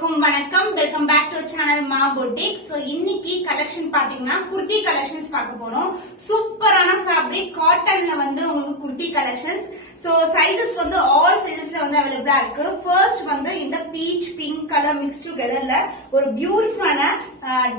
அனைவருக்கும் வணக்கம். Welcome back to channel மா பொட்டிக். சோ இன்னைக்கு கலெக்ஷன் பாத்தீங்கன்னா குர்த்தி கலெக்ஷன்ஸ் பார்க்க போறோம். சூப்பரான ஃபேப்ரிக் காட்டன்ல வந்து உங்களுக்கு குர்த்தி கலெக்ஷன்ஸ். சோ சைஸஸ் வந்து ஆல் சைஸஸ்ல வந்து அவைலபிளா இருக்கு. ஃபர்ஸ்ட் வந்து இந்த பீச் பிங்க் கலர் மிக்ஸ் டுகெதர்ல ஒரு பியூட்டிஃபுல்லான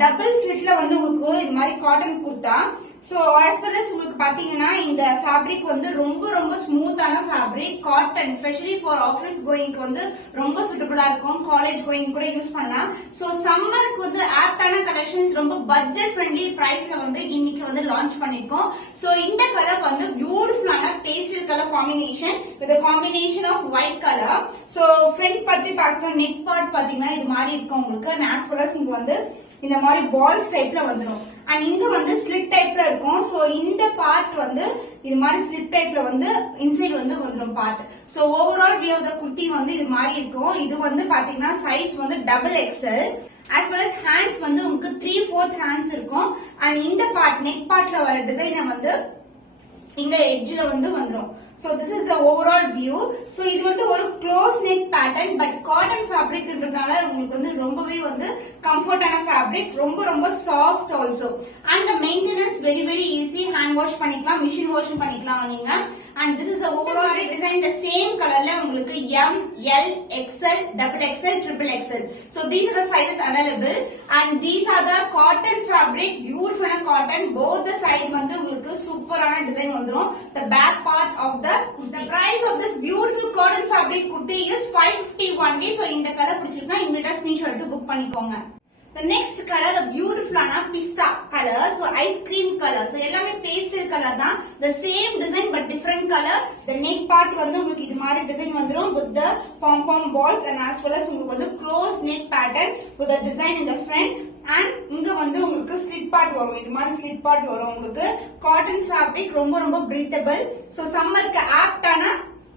டபுள் ஸ்லிட்ல வந்து உங்களுக்கு இந்த மாதிரி cotton kurta. So as well as உங்களுக்கு பாத்தீங்கன்னா இந்த ஃபேப்ரிக் வந்து ரொம்ப ஸ்மூத்தான fabric cotton, specially for office கோயிங்க்கு வந்து ரொம்ப சூட்டபிளா இருக்கும். காலேஜ் கோயிங் கூட யூஸ் பண்ணலாம். சோ சம்மருக்கு வந்து ஆப்டான கலெக்ஷன்ஸ் ரொம்ப பட்ஜெட் ஃப்ரெண்ட்லி பிரைஸ்ல வந்து இன்னைக்கு வந்து லான்ச் பண்ணிருக்கோம். சோ இந்த கலர் வந்து பியூட்டிஃபுல்லான pastel colour combination with combination of white colour. So front பத்தி பார்க்க நெக் பார்ட் பாத்தீங்கன்னா இது மாதிரி இருக்கும் உங்களுக்கு. and as well as இங்க வந்து இந்த மாதிரி பால்ஸ் டைப்ல வந்துடும். அண்ட் இங்க வந்து ஸ்லிட் டைப்ல இருக்கும். சோ இந்த பார்ட் வந்து இது மாதிரி ஸ்லிட் டைப்ல வந்து இன்சைட் வந்து வந்துடும் part. So overall view of the kurti வந்து இது மாதிரி இருக்கும். இது வந்து பாத்தீங்கன்னா சைஸ் வந்து double XL. as well as hands வந்து உங்களுக்கு 3/4 ஹேண்ட்ஸ் இருக்கும். அண்ட் இந்த பார்ட் நெக் பார்ட்ல வர டிசைனை வந்து இங்க எட்ஜ்ல வந்து வந்துரும். So this is the overall view. So இது வந்து ஒரு close neck pattern, but cotton ஃபேப்ரிக்ன்றதால உங்களுக்கு வந்து ரொம்பவே வந்து கம்ஃபர்ட்டான ஃபேப்ரிக், ரொம்ப soft also. And the maintenance very easy. Hand wash பண்ணிக்கலாம், மிஷின் வாஷும் பண்ணிக்கலாம் நீங்க. And this is the overall design. The same colorல உங்களுக்கு M, L, XL, XXL, XXL. So these are the sizes available. And these are the cotton fabric, beautiful cotton. Both the side வந்து உங்களுக்கு சூப்பரான design வந்துரும். The back part of the kurti. The price of this beautiful cotton fabric kurti is 550 only. So இந்த colour பிடிச்சிருக்கா இமிடியேட்டா screenshot எடுத்து book பண்ணிக்கோங்க. The next color, the beautiful pista color, so ice cream color. So எல்லாமே pastel color தான். The same design but different color. The neck part வந்து உங்களுக்கு இது மாதிரி டிசைன் வந்துரும் with the pom balls, and as well as உங்களுக்கு வந்து close neck pattern with the design in the front. And இங்க வந்து உங்களுக்கு slit part வரும். இது மாதிரி slit part வரும் உங்களுக்கு. Cotton fabric ரொம்ப breathable. So summerக்கு ஆப்டான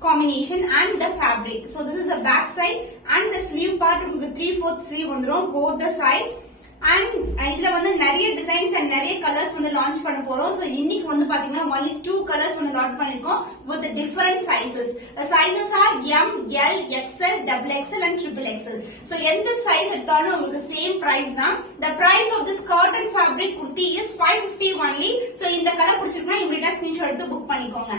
combination and the fabric. So this is the back side and the sleeve part உங்களுக்கு 3/4 sleeve வந்துரும் both the side. And இதுல வந்து நிறைய டிசைன்ஸ் and நிறைய கலர்ஸ் வந்து லான்ச் பண்ண போறோம். So இன்னைக்கு வந்து பாத்தீங்கன்னா only 2 கலர்ஸ் வந்து லான்ச் பண்ணிருக்கோம் with the different sizes. The sizes are M, L, XL, XXL and XXL. So எந்த size எடுத்தாலும் உங்களுக்கு same price தான். The price of this cotton fabric kurti is 550 only. So இந்த கலர் பிடிச்சிருக்கா இமிடியேட்டா screenshot எடுத்து book பண்ணிக்கோங்க.